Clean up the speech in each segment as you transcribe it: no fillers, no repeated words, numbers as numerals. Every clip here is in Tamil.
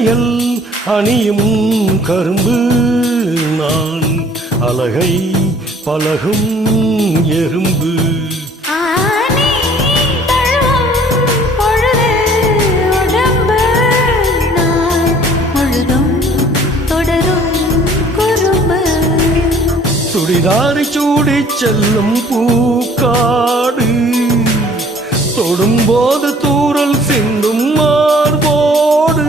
வளையல் அணியும் கரும்பு நான் அழகை பழகும் எறும்பு. சுடிதாரை சூடி செல்லும் பூக்காடு தொடும்போது தூரல் சிந்தும் மார்போடு.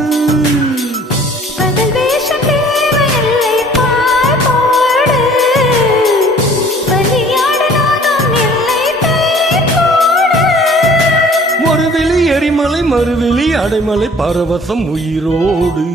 ஒரு விழி எரிமலை மறுவிழி அடைமலை பரவசம் உயிரோடு.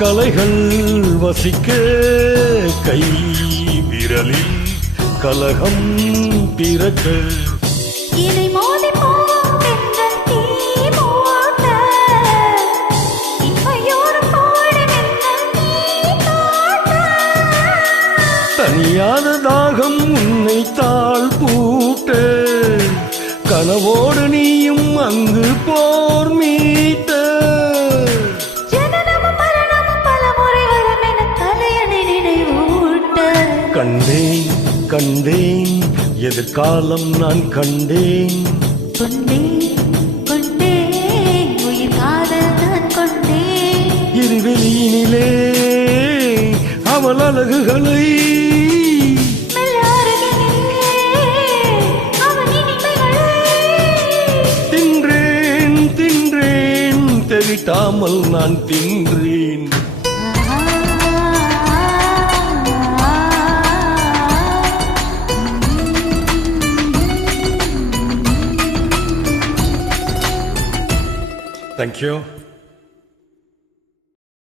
கலைகள் வசிக்க கை விரலில் கலகம் பிறக்க. தனியாத தாகம் உன்னை தாழ் பூட்ட கனவோடு நீயும் அங்கு போர் மீட்ட. கண்டேன் கண்டேன் எதிர்காலம் நான் கண்டேன். உயிர் காதல் நான் கொண்டேன். இருவெளியினிலே அவள் அழகுகளை தின்றேன் தின்றேன் தெவிட்டாமல் நான் தின்றேன். Thank you.